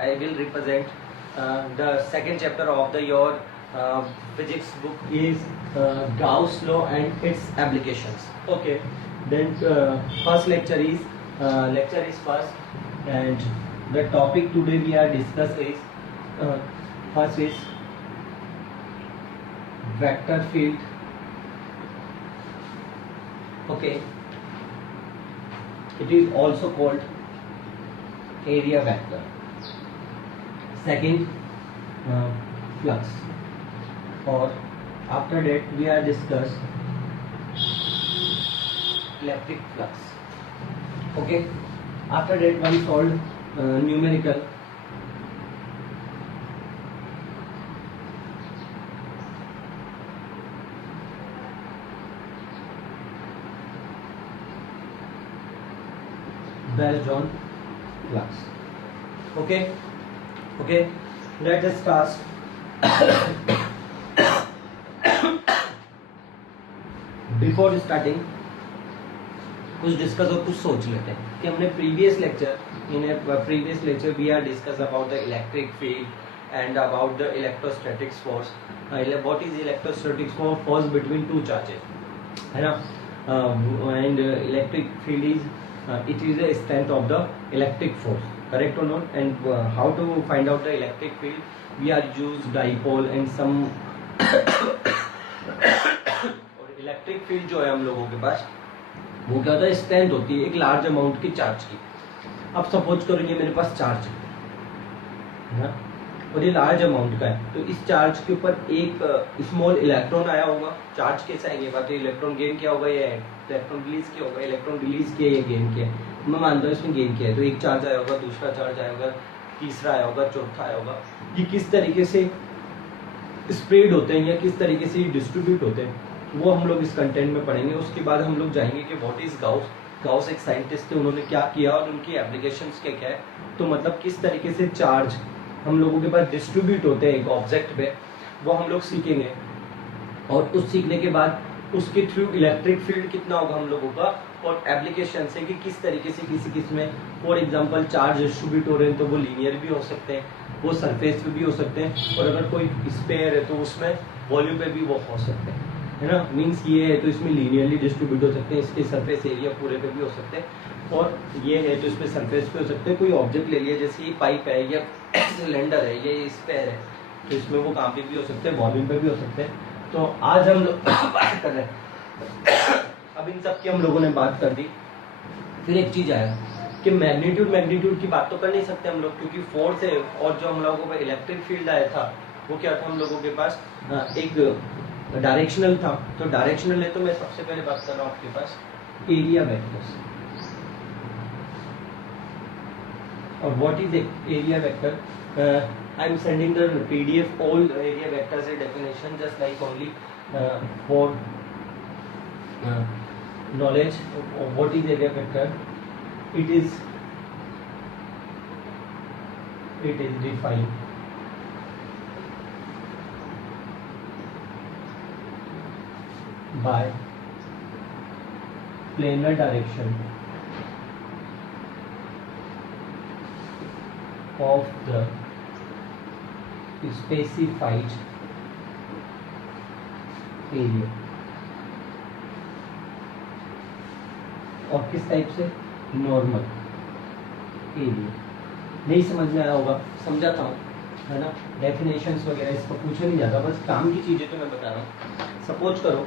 I will represent the second chapter of your physics book is Gauss law and its applications. Okay, then first lecture is first, and the topic today we are discuss is first is vector field. Okay, it is also called area vector. Second, flux, or after that we are discuss electric flux. Okay, after that one solved numerical. Based on flux. Okay, let us start. Before starting कुछ discuss और कुछ सोच लेते हैं कि हमने previous lecture we are discuss about the electric field and about the electrostatics force. What is electrostatics force? Force between two charges, है ना. And electric field is it is a strength of the electric force, correct or not? And how to find out the electric field? We are use dipole and some और electric field जो है हम लोगों के पास वो क्या होता है? स्ट्रेंथ होती है एक लार्ज अमाउंट की चार्ज की. अब सपोज करो ये मेरे पास चार्ज है ना, और ये लार्ज अमाउंट का है, तो इस चार्ज के ऊपर एक स्मॉल इलेक्ट्रॉन आया होगा. चार्ज कैसा है ये बात? इलेक्ट्रॉन गेन किया होगा या इलेक्ट्रॉन रिलीज किया होगा? इलेक्ट्रॉन रिलीज किया या गेन किया? मैं मानता हूँ इसमें गेन किया है. तो एक चार्ज आया होगा, दूसरा चार्ज आया होगा, तीसरा आया होगा, चौथा आया होगा. ये किस तरीके से स्प्रेड होते हैं या किस तरीके से डिस्ट्रीब्यूट होते हैं वो हम लोग इस कंटेंट में पढ़ेंगे. उसके बाद हम लोग जाएंगे कि व्हाट इज गाउस. गाउस एक साइंटिस्ट थे, उन्होंने क्या किया और उनकी एप्लीकेशंस क्या है. तो मतलब किस तरीके से चार्ज हम लोगों के पास डिस्ट्रीब्यूट होते हैं एक ऑब्जेक्ट पे, वो हम लोग सीखेंगे. और उस सीखने के बाद उसके थ्रू इलेक्ट्रिक फील्ड कितना होगा हम लोगों का, और एप्लीकेशन से कि किस तरीके से किस में फॉर एग्जांपल चार्ज डिस्ट्रीब्यूट हो रहे हैं तो वो लीनियर भी हो सकते हैं, वो सरफेस पे भी हो सकते हैं, और अगर कोई स्पेयर है तो उसमें वॉल्यूम पे भी वो हो सकते हैं, है ना. मीन्स ये है तो इसमें लीनियरली डिस्ट्रीब्यूट हो सकते हैं, इसके सरफेस एरिया पूरे पे भी हो सकते हैं. और ये है तो इसमें सरफेस पे हो सकते हैं. कोई ऑब्जेक्ट ले लिया जैसे ये पाइप है या सिलेंडर है, ये स्पेयर है, तो इसमें वो कहाँ पे भी हो सकते हैं, वॉल्यूम पे भी हो सकते हैं. तो आज हम लोग बात कर रहे हैं. अब इन सब की हम लोगों ने बात कर दी. फिर एक चीज आया कि मैग्नीट्यूड की बात तो कर नहीं सकते हम लोग, क्योंकि फोर्स है. और जो हम लोगों को इलेक्ट्रिक फील्ड आया था वो क्या था हम लोगों के पास, एक डायरेक्शनल था. तो डायरेक्शनल है तो मैं सबसे पहले बात कर रहा हूँ आपके पास एरिया वेक्टर्स. और what is area vector? I am sending the PDF all area vectors definition just like only for knowledge of what is area vector. It is defined by planar direction of the specified area. और किस टाइप से? Normal area. नहीं समझ में आया होगा, समझाता हूँ, है ना. डेफिनेशंस वगैरह इसको पूछा नहीं जाता, बस काम की चीज़ें तो मैं बता रहा हूँ. सपोज करो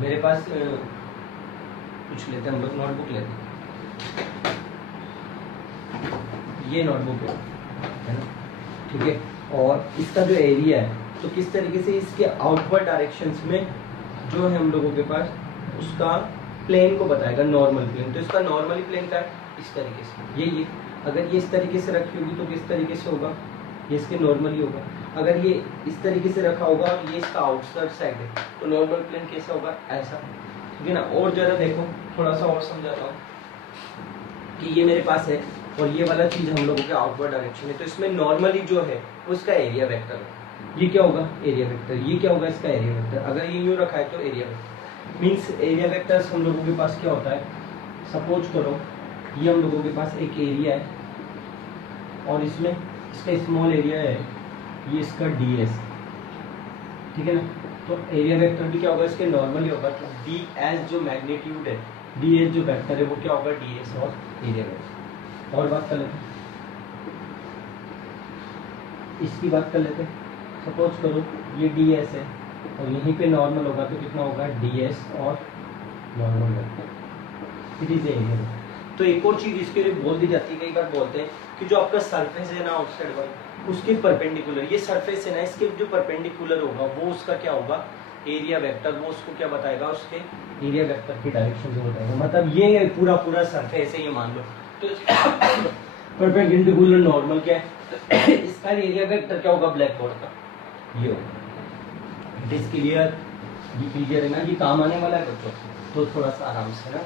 मेरे पास कुछ लेते हैं हम लोग, नोटबुक लेते हैं. ये नोटबुक है ना, ठीक है. और इसका जो एरिया है तो किस तरीके से इसके आउटवर्ड डायरेक्शंस में जो है हम लोगों के पास उसका प्लेन को बताएगा, नॉर्मल प्लेन. तो इसका नॉर्मली प्लेन का है इस तरीके से, ये अगर ये इस तरीके से रखी होगी तो किस तरीके से होगा, ये इसके नॉर्मली होगा. अगर ये इस तरीके से रखा होगा और ये इसका आउटसाइड साइड है तो नॉर्मल प्लेन कैसा होगा? ऐसा, ठीक है ना. और ज़रा देखो, थोड़ा सा और समझाता हूँ कि ये मेरे पास है और ये वाला चीज हम लोगों के आउटवर्ड डायरेक्शन है. तो इसमें नॉर्मली जो है उसका एरिया वेक्टर है. ये क्या होगा? Area vector. ये क्या होगा? इसका एरिया वेक्टर. अगर ये यूं रखा है तो area vector. Means area vectors हम लोगों के पास क्या होता है, सपोज करो ये हम लोगों के पास एक एरिया है, और इसमें इसका स्मॉल एरिया है, ये इसका डी एस, ठीक है ना। तो एरिया वेक्टर भी क्या होगा, इसके नॉर्मली होगा, तो डी एस जो मैग्नीट्यूड है, डी एस जो वेक्टर है वो क्या होगा, डी एस और एरिया वेक्टर। और बात कर लेते हैं, इसकी बात कर लेते हैं। सपोज करो ये डी एस है और यहीं पे नॉर्मल होगा, तो कितना होगा, डी एस और normal vector, it is area vector. तो एक और चीज इसके लिए बोल दी जाती है, कई बार बोलते हैं कि जो आपका सरफेस है ना आउटसाइड वाला, उसके परपेंडिकुलर, ये सरफेस है ना, इसके जो परपेंडिकुलर होगा वो उसका क्या होगा, एरिया वेक्टर, वो उसको क्या बताएगा, उसके एरिया वेक्टर की डायरेक्शन से बताएगा। मतलब ये पूरा पूरा सरफेस है, ये मान लो, तो परपेंडिकुलर नॉर्मल क्या है, इसका एरिया वेक्टर क्या होगा, ब्लैक बोर्ड का ये होगा। इट इज क्लियर, ये क्लियर है ना, ये काम आने वाला है बच्चों, तो थोड़ा सा आराम से ना।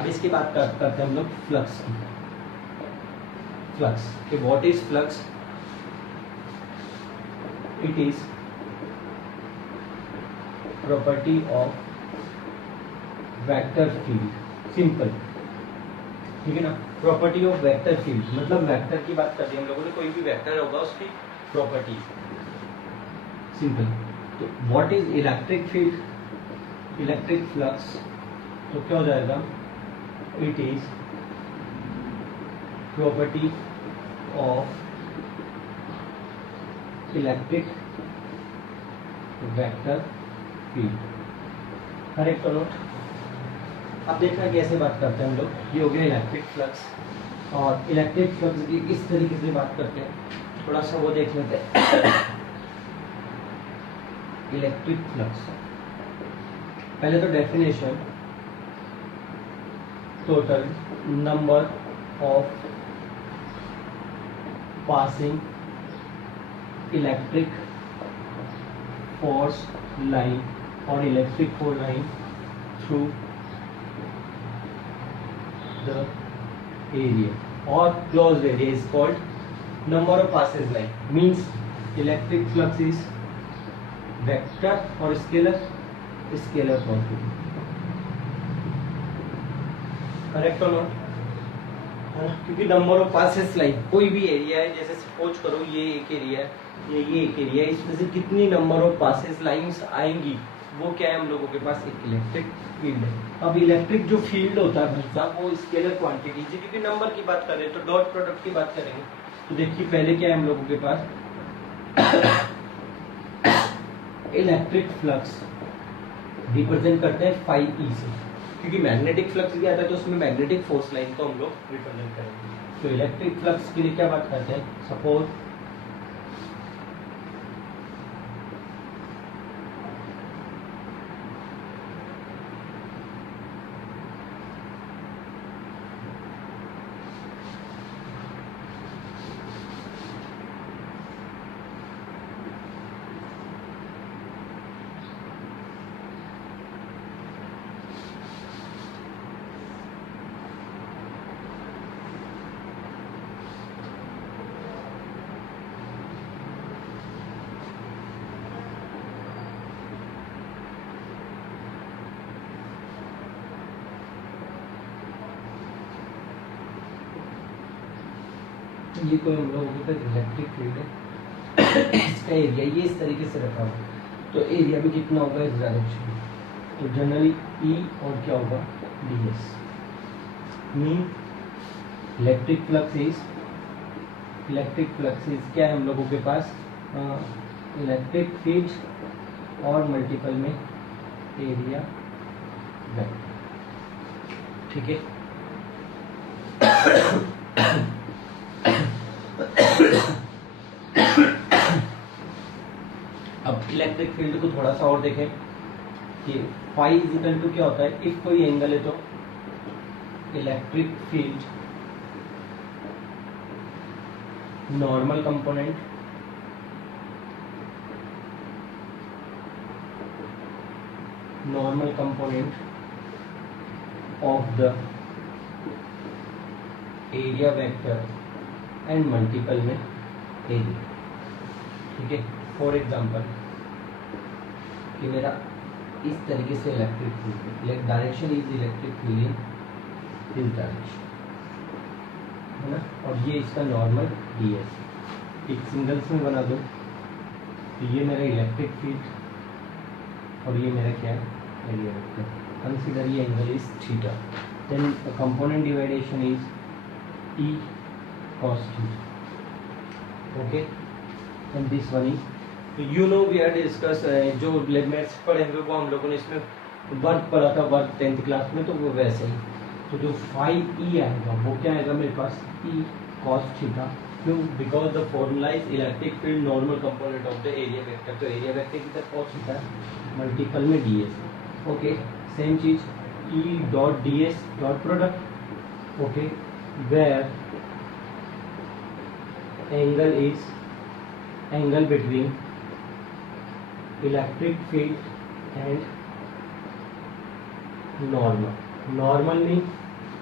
अब इसकी बात करते हैं हम लोग फ्लक्स की। फ्लक्स कि what is flux, it is property of vector field, simple, ठीक है ना। प्रॉपर्टी ऑफ वेक्टर फील्ड मतलब वेक्टर की बात कर दी हम लोगों ने, कोई भी वेक्टर होगा उसकी प्रॉपर्टी, सिंपल। तो what is electric field, electric flux, तो क्या हो जाएगा, it is property of electric vector field, correct और नोट। अब देखना कैसे बात करते हैं हम लोग, ये हो गया इलेक्ट्रिक फ्लक्स। और इलेक्ट्रिक फ्लक्स की इस तरीके से बात करते हैं, थोड़ा सा वो देख लेते हैं। इलेक्ट्रिक फ्लक्स, पहले तो definition, total number of passing electric force line और electric force line through the area और closed area is called number of passes line. Means electric flux is vector और स्केलर, स्केलर क्वांटिटी, करेक्ट और not, क्योंकि number of passes line, कोई भी एरिया है, जैसे सपोज करो ये एक एरिया है, ये एक एरिया है, इसमें से कितनी नंबर ऑफ पासेस लाइंस आएंगी, वो क्या है, हम लोगों के पास एक इलेक्ट्रिक फील्ड है। अब इलेक्ट्रिक जो फील्ड होता है भाई साहब, वो स्केलर क्वांटिटी, क्योंकि नंबर की बात करें तो डॉट प्रोडक्ट की बात करेंगे, तो देखिए पहले क्या है हम लोगों के पास, इलेक्ट्रिक फ्लक्स रिप्रेजेंट करते हैं फाई ई से, क्योंकि मैग्नेटिक फ्लक्स भी आता है तो उसमें मैग्नेटिक फोर्स लाइन को हम लोग रिप्रेजेंट करेंगे। तो इलेक्ट्रिक फ्लक्स के लिए क्या बात करते हैं, सपोज ये कोई हम लोगों के पास इलेक्ट्रिक फील्ड है, इसका एरिया ये इस तरीके से रखा हुआ, तो एरिया भी कितना होगा इस डायरेक्शन में, तो जनरली ई और क्या होगा, D S. Mean electric flux is क्या है हम लोगों के पास, इलेक्ट्रिक फील्ड और मल्टीपल में एरिया वेक्टर, ठीक है। अब इलेक्ट्रिक फील्ड को थोड़ा सा और देखें कि फाई इक्वल टू क्या होता है, इफ कोई एंगल है तो electric field normal component of the area vector and multiple में एरिया, ठीक है। फॉर एग्जाम्पल कि मेरा इस तरीके से electric field, direction is electric field in this direction, है ना, और ये इसका नॉर्मल ds। एक सिंगल्स में बना दो तो ये मेरा इलेक्ट्रिक फील्ड और ये मेरा क्या है एरिया वेक्टर। कंसीडर ये angle is theta, then the component division is e cos theta, okay, and this one is you know we are discuss, जो लिमिट्स पढ़े हुए वो हम लोगों ने इसमें वर्क पढ़ा था, वर्क 10th क्लास में, तो वो वैसे ही। तो जो फाई ई आएगा वो क्या आएगा मेरे पास e cos थीटा, क्यों, because the formula is electric field normal component of the area vector, तो एरिया वेक्टर की तरफ cos थीटा मल्टीपल में ds, ओके। सेम चीज e dot ds dot product, okay, where angle is angle between electric field and normal. Normal में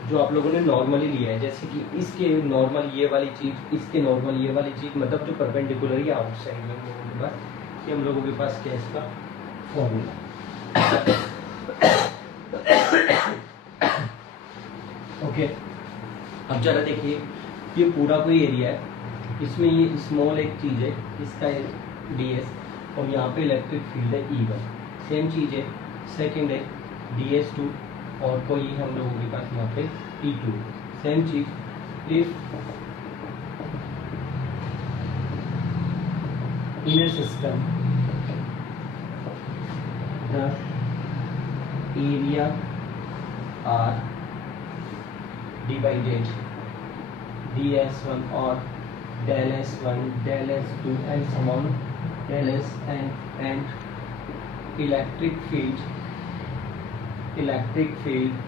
जो आप लोगों ने नॉर्मली लिया है, जैसे कि इसके नॉर्मल ये वाली चीज, इसके नॉर्मल ये वाली चीज, मतलब जो परपेंडिकुलर या आउटसाइड में हम लोगों के पास, ये हम लोगों के पास क्या है इसका फॉर्मूला। ओके, अब जरा देखिए, ये पूरा कोई एरिया है, इसमें ये स्मॉल एक चीज है, इसका ds, और यहाँ पे इलेक्ट्रिक फील्ड है E1। सेम चीज है, सेकंड है ds2, और कोई हम लोगों के पास यहाँ पे E2। सेम चीज, if in a system the area are divided ds1 or del s1 del s2 and so on del s and electric field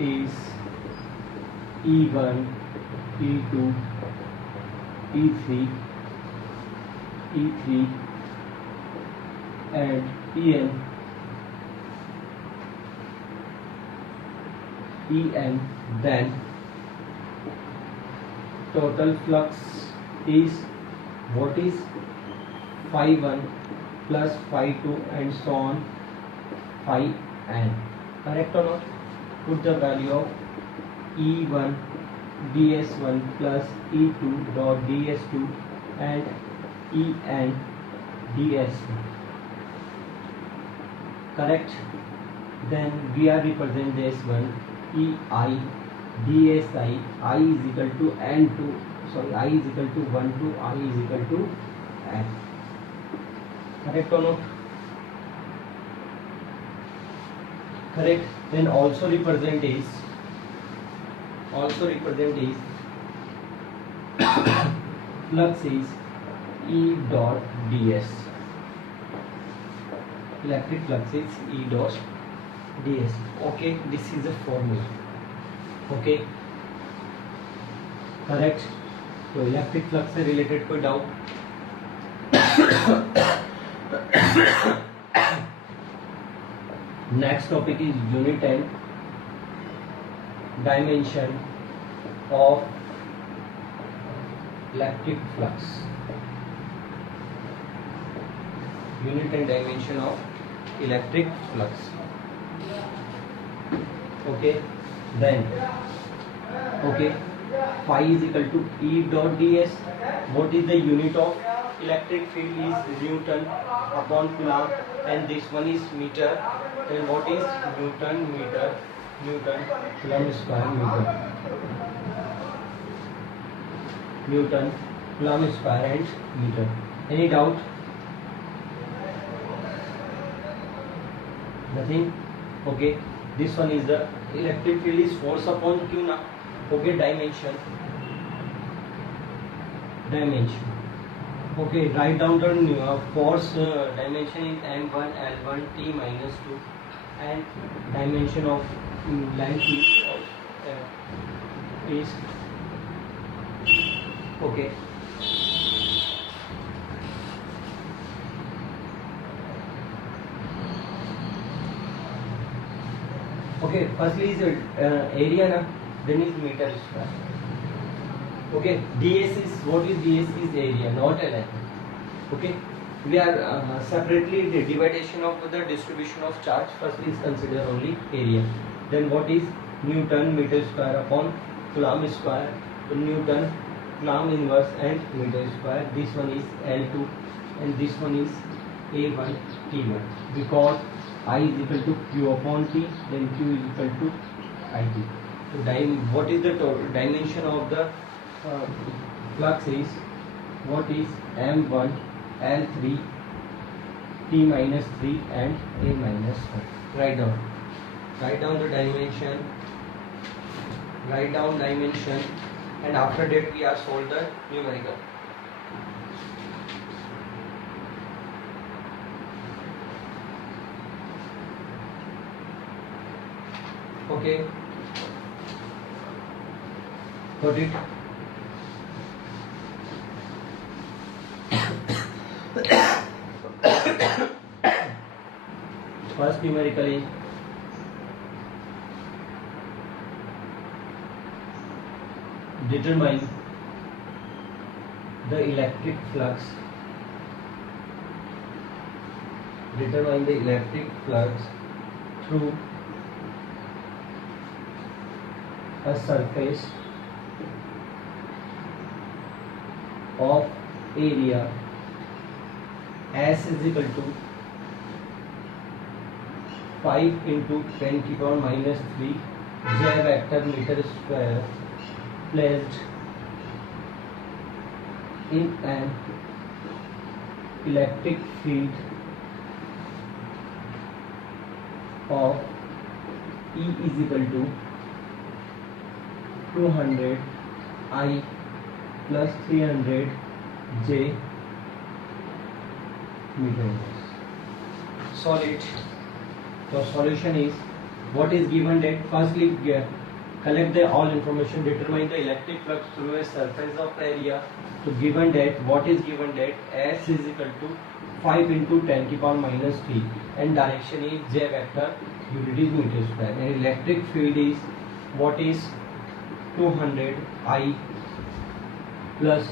is E1 E2 E3 and En, then total flux is what is phi 1 plus phi 2 and so on phi n, correct or not? Put the value of E1 ds1 plus E2 dot ds2 and En ds2, correct? Then we are represent this one ei dsi, I is equal to n2, sorry, I is equal to 1 to I is equal to n, correct or not? Correct. Then also represent is flux is E dot ds, electric flux is E dot ds, okay, this is the formula, okay, correct? तो electric flux से रिलेटेड कोई doubt? Next topic is unit and dimension of electric flux, unit and dimension of electric flux, okay. Then okay, phi is equal to E dot ds, what is the unit of electric field is Newton upon Coulomb, and this one is meter, then what is Newton meter, Newton Coulomb square meter, Newton Coulomb square and meter. Any doubt? Nothing, okay. This one is the electric field is force upon q na, okay. Dimension, okay, write down the force dimension is m1 l1 t minus 2 and dimension of length is okay. Okay, firstly is area na, then is meter square, okay. ds is, what is ds is area, not length, okay. We are separately the division of the distribution of charge, firstly is consider only area, then what is Newton meter square upon Coulomb square, so Newton Coulomb inverse and meter square. This one is L2 and this one is A1 T1, because I is equal to Q upon T, then Q is equal to IT. So what is the total dimension of the flux is, what is M1 L3 T minus 3 and A minus 1. Write down the dimension, and after that we are solve the numerical. Okay, got it? First numerical is determine the electric flux. Determine the electric flux through a surface of area S is equal to 5 into 10 to the power minus 3 J vector meter square placed in an electric field of E is equal to 200 I plus 300 J meter inverse. Solve it. The solution is, what is given that firstly collect the all information, determine the electric flux through a surface of area. So given that, what is given that S is equal to 5 into 10 to the power minus 3 and direction is J vector, unit is meter square, and electric field is, what is 200 I plus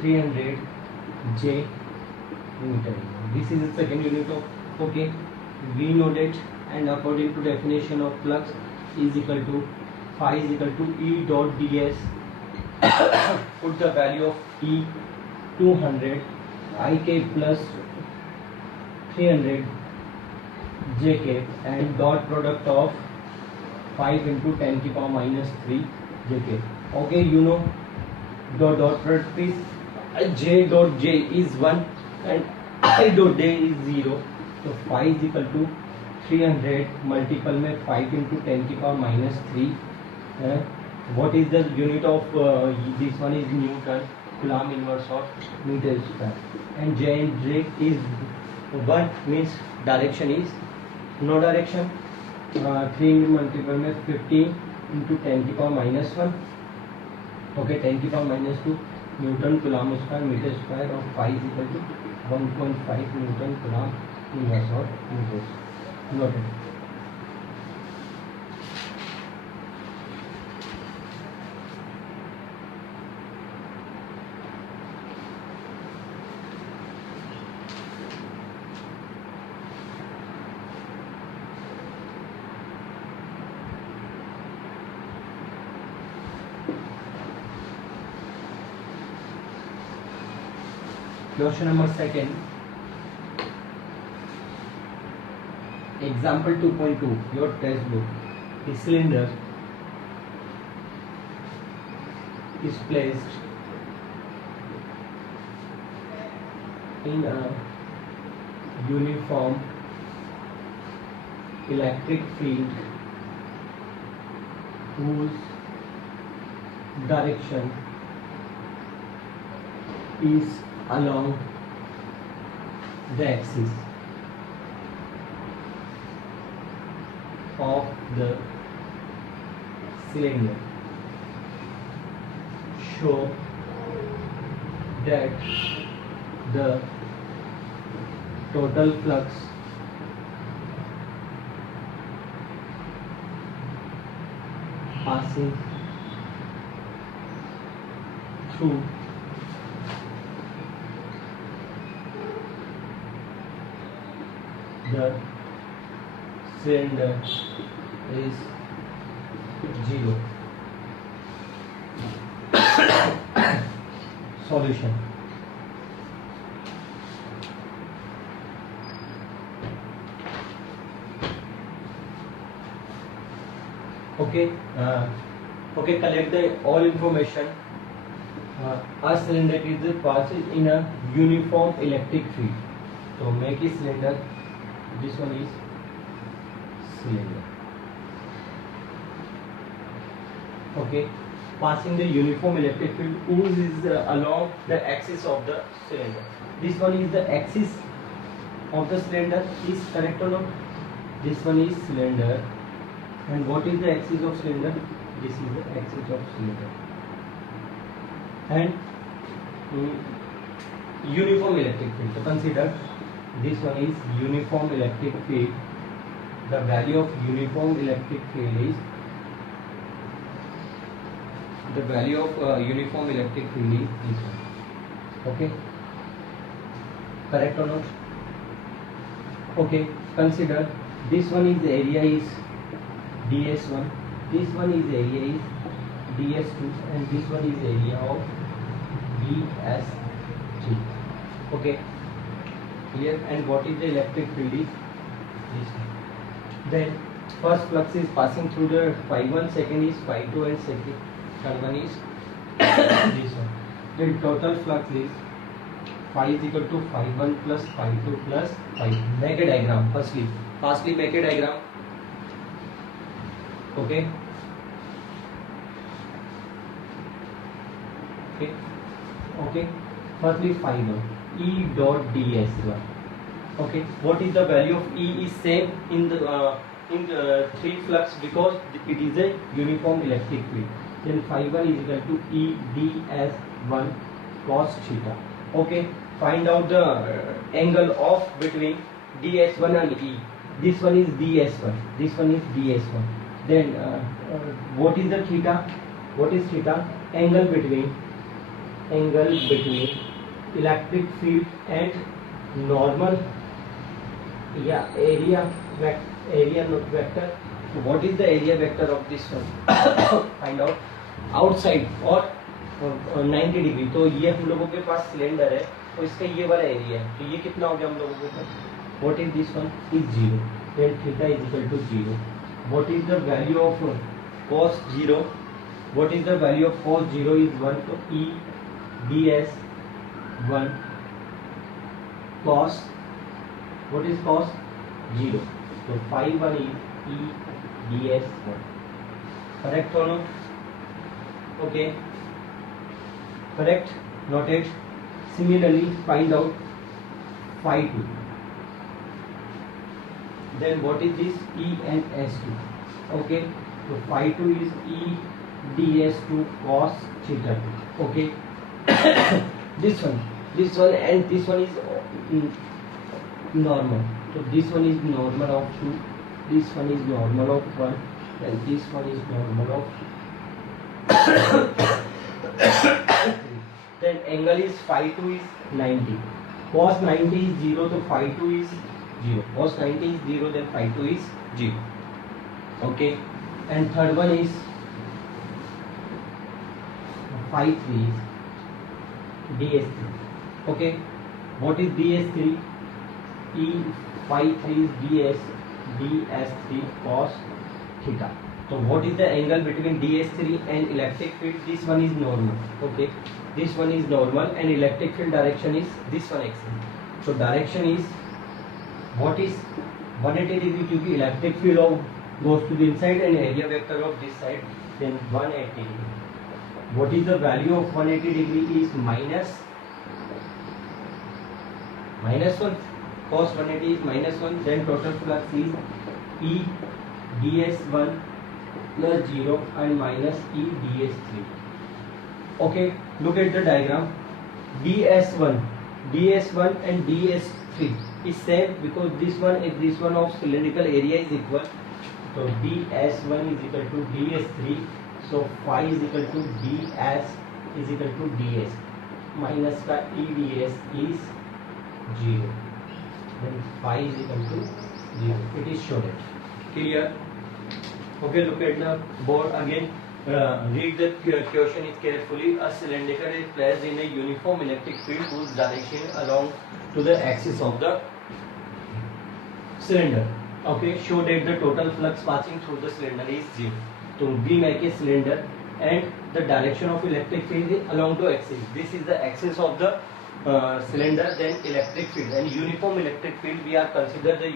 300 J meter. This is the second unit of, okay, we know that, and according to definition of flux is equal to phi is equal to E dot ds. Put the value of E 200 IK plus 300 JK and dot product of 5 into 10 to the power minus 3 JK. Okay, you know dot product is J dot J is 1 and I dot J is 0. So phi is equal to 300 multiple में 5 into 10 to the power minus 3. What is the unit of this one is Newton, Coulomb inverse of meter square, and J is 1 means direction is no direction. 3 multiple में 15 into 10 to the power minus 1. Okay, 10 to the power minus 2 Newton Coulomb square meter square of phi is equal to 1.5 Newton Coulomb inverse of meter. Noted. Question number second. Example 2.2, your textbook. The cylinder is placed in a uniform electric field whose direction is along the axis of the cylinder. Show that the total flux passing through the cylinder is 0. solution. Okay, collect the all information. A cylinder is passed in a uniform electric field. So make a cylinder. This one is cylinder. Okay, passing the uniform electric field whose is along the axis of the cylinder. This one is the axis of the cylinder. Is correct or not? This one is cylinder. And what is the axis of cylinder? This is the axis of cylinder. And uniform electric field. So consider this one is uniform electric field. The value of uniform electric field is this one. Okay. Correct or not? Okay. Consider this one is the area is ds1, this one is area is ds2, and this one is area of ds3. Okay, clear? And what is the electric field is this one. Then first flux is passing through the phi1, second is phi2, and third one is this one. Then total flux is phi is equal to phi1 plus phi2 plus phi2. Make a diagram firstly make a diagram. Okay. Firstly, phi1 E dot ds1. Okay. What is the value of E is same in the three flux because it is a uniform electric field. Then phi1 is equal to E ds1 cos theta. Okay. Find out the angle of between ds1 and E. This one is ds1. This one is ds1. Then what is the theta? What is theta? Angle between electric field and normal area vector. So what is the area vector of this one? Find out. Outside और 90 डिग्री. तो ये हम लोगों के पास सिलेंडर है तो इसका ये वाला एरिया है. तो ये कितना हो गया हम लोगों के पास? What is this one? Is 0. Then theta is equal to 0. What is the value of cos 0? What is the value of cos 0 is 1. So E ds 1 cos. What is cos 0? So phi 1 is E ds 1. Correct or not? Okay. Correct. Noted. Similarly, find out phi 2. Then what is this? E and S2. Okay. So phi 2 is E ds2 cos theta 2. Okay. this one and this one is normal. So this one is normal of 2. This one is normal of 1. And this one is normal of 3. Then angle is phi 2 is 90. Cos 90 is 0. So phi 2 is 0. Cos 90 is 0, then phi 2 is 0. Okay. And third one is phi 3 is ds3. Okay. What is ds3? E phi 3 is ds3 cos theta. So what is the angle between ds3 and electric field? This one is normal. Okay. This one is normal and electric field direction is this one axis. So direction is what is 180 degree क्योंकि electric field goes to the inside and area vector of this side, then 180 degree. What is the value of 180 degree is minus 1. Cos 180 is minus 1. Then total flux is E ds1 plus 0 and minus E ds3. Okay, look at the diagram. ds1 and ds3 is same because this one of cylindrical area is equal. So ds1 is equal to ds3. So phi is equal to ds is equal to ds. Minus का eds is 0. Then phi is equal to 0. It is shown. Clear? Okay, look at the board again. read the question is carefully. A cylinder is placed in a uniform electric field whose direction along to the axis of the cylinder. Okay, show that the total flux passing through the cylinder is 0. So we make a cylinder and the direction of electric field is along to axis. This is the axis of the cylinder, then electric field, and uniform electric field we are consider the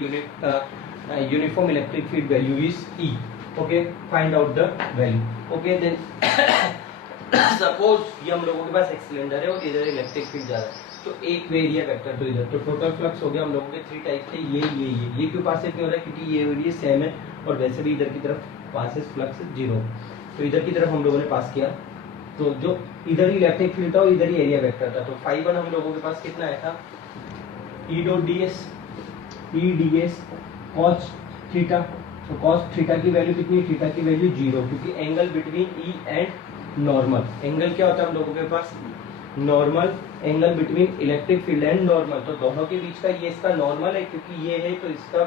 uniform electric field value is E. Okay, find out the value. Okay, then suppose ये हम लोगों के पास एक सिलेंडर है और इधर electric field जा रहा है, तो एक वे एरिया वेक्टर तो इधर, तो टोटल फ्लक्स हो गया हम लोगों के 3 टाइप थे, ये क्यों पास से क्यों हो रहा है, क्योंकि ये एरिया सेम है और वैसे भी इधर की तरफ पासेस फ्लक्स 0, तो इधर की तरफ हम लोगों ने पास किया, तो जो इधर ही इलेक्ट्रिक फील्ड था और इधर ही एरिया वेक्टर था, तो फाई 1 हम लोगों के पास कितना आया था, E dot D S cos theta, तो कॉस थीटा की वैल्यू कितनी, थीटा की वैल्यू 0, क्योंकि angle between E and normal, angle क्या होता है हम लोगों के पास, normal angle between electric field and normal, तो दोनों के बीच का ये इसका नॉर्मल है, क्योंकि ये है तो इसका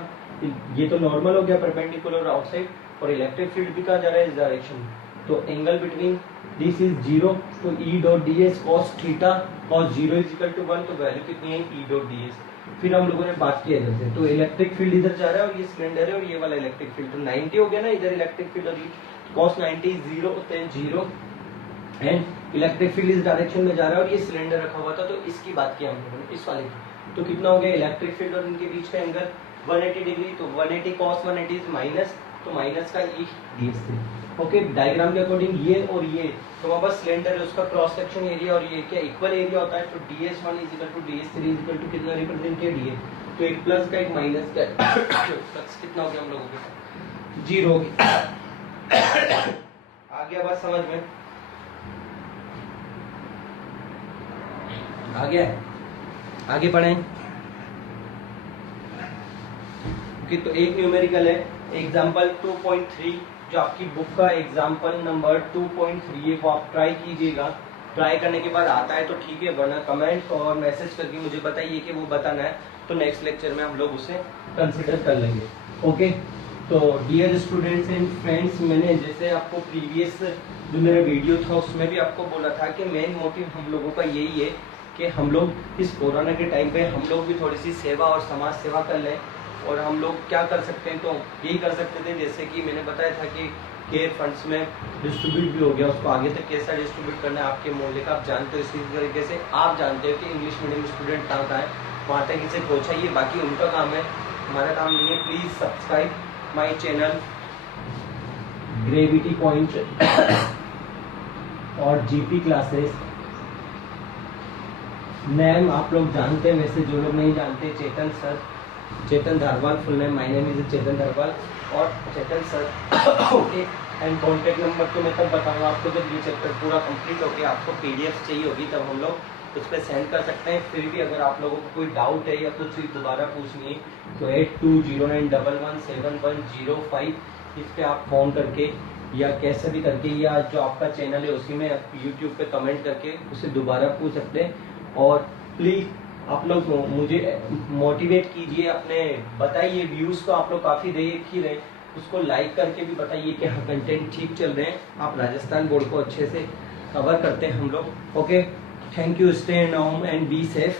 ये तो नॉर्मल हो गया परपेंडिकुलर आउटसाइड, और इलेक्ट्रिक फील्ड भी कहाँ जा रहा है, इस डायरेक्शन, तो एंगल बिटवीन दिस इज 0, तो E dot D S cos theta cos 0 is equal to 1, तो वैल्यू कितनी है ई डॉट डी एस। फिर हम लोगों ने बात किया इधर से, तो इलेक्ट्रिक फील्ड इधर जा रहा है और ये सिलेंडर है और ये वाला इलेक्ट्रिक फील्ड, तो 90 हो गया ना, इधर इलेक्ट्रिक फील्ड और cos 90 0 then 0 and electric field इस डायरेक्शन में जा रहा है और ये सिलेंडर रखा हुआ था, तो इसकी बात की हम लोगों ने, इस वाले की, तो कितना हो गया इलेक्ट्रिक फील्ड और इनके बीच का एंगल 180 डिग्री, तो 180 कॉस 180 इज माइनस, तो माइनस का ई डी एस थी। ओके, डायग्राम के अकॉर्डिंग ये और ये, तो हमारे पास सिलेंडर है उसका क्रॉस सेक्शन एरिया और ये क्या इक्वल एरिया होता है, तो ds1 is equal to ds3 is equal to कितना रिप्रेजेंट किया ds, तो एक प्लस का एक माइनस का फ्लक्स कितना हो गया हम लोगों के 0 हो गया। आ गया बात समझ में, आ गया, आगे बढ़ें। ओके, तो एक न्यूमेरिकल है एग्जांपल 2.3, जो आपकी बुक का एग्जाम्पल नंबर 2.3 है, वो आप ट्राई कीजिएगा, ट्राई करने के बाद आता है तो ठीक है, वरना कमेंट और मैसेज करके मुझे बताइए कि वो बताना है, तो नेक्स्ट लेक्चर में हम लोग उसे कंसिडर कर लेंगे। ओके, तो डियर स्टूडेंट्स एंड फ्रेंड्स, मैंने जैसे आपको प्रीवियस जो मेरा वीडियो था उसमें भी आपको बोला था कि मेन मोटिव हम लोगों का यही है कि हम लोग इस कोरोना के टाइम पे हम लोग भी थोड़ी सी सेवा और समाज सेवा कर लें, और हम लोग क्या कर सकते हैं, तो यही कर सकते थे, जैसे कि मैंने बताया था कि केयर फंड्स में डिस्ट्रीब्यूट भी हो गया, उसको आगे तक कैसा डिस्ट्रीब्यूट करना है आपके मोहल्ले का आप जानते हो, इसी तरीके से आप जानते हो कि इंग्लिश मीडियम स्टूडेंट कहाँ का है, वहाँ तक इसे पहुँचाइए, बाकी उनका काम है, हमारा काम नहीं है। Please subscribe my channel gravity point और जीपी क्लासेस। नेम आप लोग जानते हैं, वैसे जो लोग नहीं जानते, Chetan sir, Chetan Dharwal, full name my name is Chetan Dharwal और Chetan sir. Okay, and contact number तो मैं तब बताऊंगा आपको जब ये चैप्टर पूरा कंप्लीट हो गया, आपको पीडीएफ चाहिए होगी तब हम लोग उस पर सेंड कर सकते हैं। फिर भी अगर आप लोगों को कोई डाउट है या कुछ चीज़ दोबारा पूछनी है तो 8209110105 इस पर आप फ़ोन करके या कैसे भी करके, या जो आपका चैनल है उसी में यूट्यूब पे कमेंट करके उसे दोबारा पूछ सकते हैं। और प्लीज़ आप लोग मुझे मोटिवेट कीजिए, अपने बताइए, व्यूज़ तो आप लोग काफ़ी देख ही रहे, उसको लाइक करके भी बताइए कि हाँ कंटेंट ठीक चल रहे हैं, आप राजस्थान बोर्ड को अच्छे से कवर करते हैं हम लोग। Okay, thank you, stay at home and be safe.